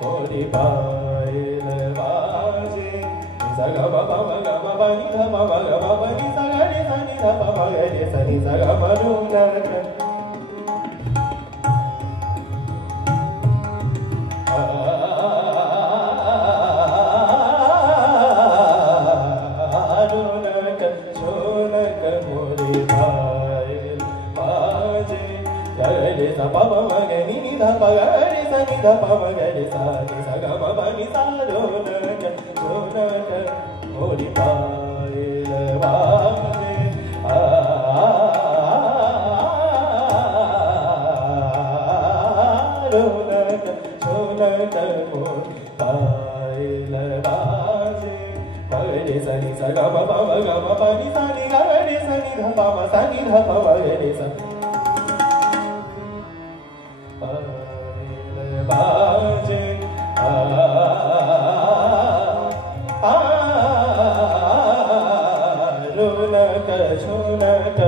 मोरी पायल बाजे सा ग म प म ग म प नि ध म म ग म प नि सा ग रे सा नि ध प म ग रे सा नि सा ग म ru na सा प म म ग नि नि ध प ग रे सा नि ध प म ग रे सा नि सा ग म प नि सा रो न क मोरी पायल बाजे रो न क मोरी पायल बाजे रे सा नि सा ग म प म ग म प नि सा नि ग रे सा नि ध प म सा नि ध प म ग रे सा बाजे रोनक झुनक